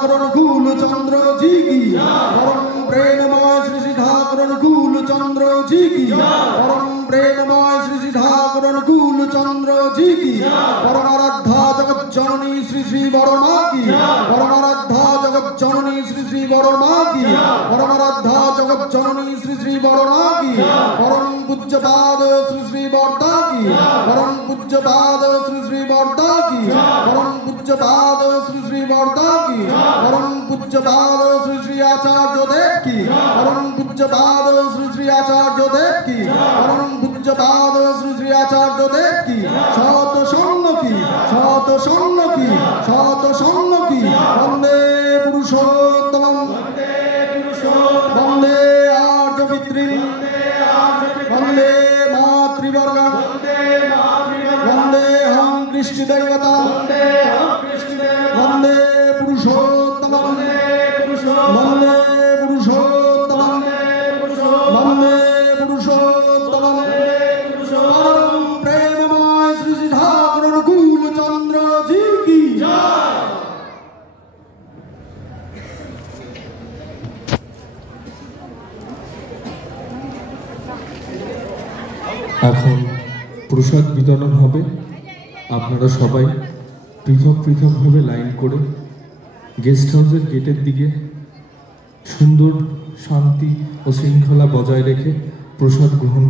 ठाकुर अनुकूल चंद्र जी की परम प्रेममय श्री श्री ठाकुर अनुकूल चंद्र जी की परम प्रेममय श्री श्री ठाकुर अनुकूल चंद्र जी की परमाराध्या जगत जननी श्री श्री बड़मा की परमाराध्या जगत जननी श्री श्री बड़मा की परमाराध्या जगत जननी श्री श्री बड़मा की परम पूज्यपाद श्री श्री बड़दा की परम पूज्यपाद श्री श्री बड़दा की परम पूज्यपाद श्री श्री बड़दा की परम पूज्यपाद श्री श्री आचार्य देव की परम पूज्यपाद श्री श्री आचार्य देव की परम पूज्यपाद श्री श्री आचार्य देव की शत शन्न की वंदे पुरुषोत्तमं वंदे आर्य पितृन् वंदे मातृवर्गं वंदे हम कृष्ण दैवता वंदे पुरुषोत्तमं वंदे पुरुषोत्तमं वंदे पुरुषोत्तमं परम प्रेममय श्री श्री ठाकुर अनुकूल चंद्र जी की এখন প্রসাদ বিতরণ হবে। আপনারা সবাই পৃথক পৃথকভাবে লাইন করে গেস্ট হাউসের গেটের দিকে সুন্দর শান্তি ও শৃঙ্খলা বজায় রেখে প্রসাদ গ্রহণ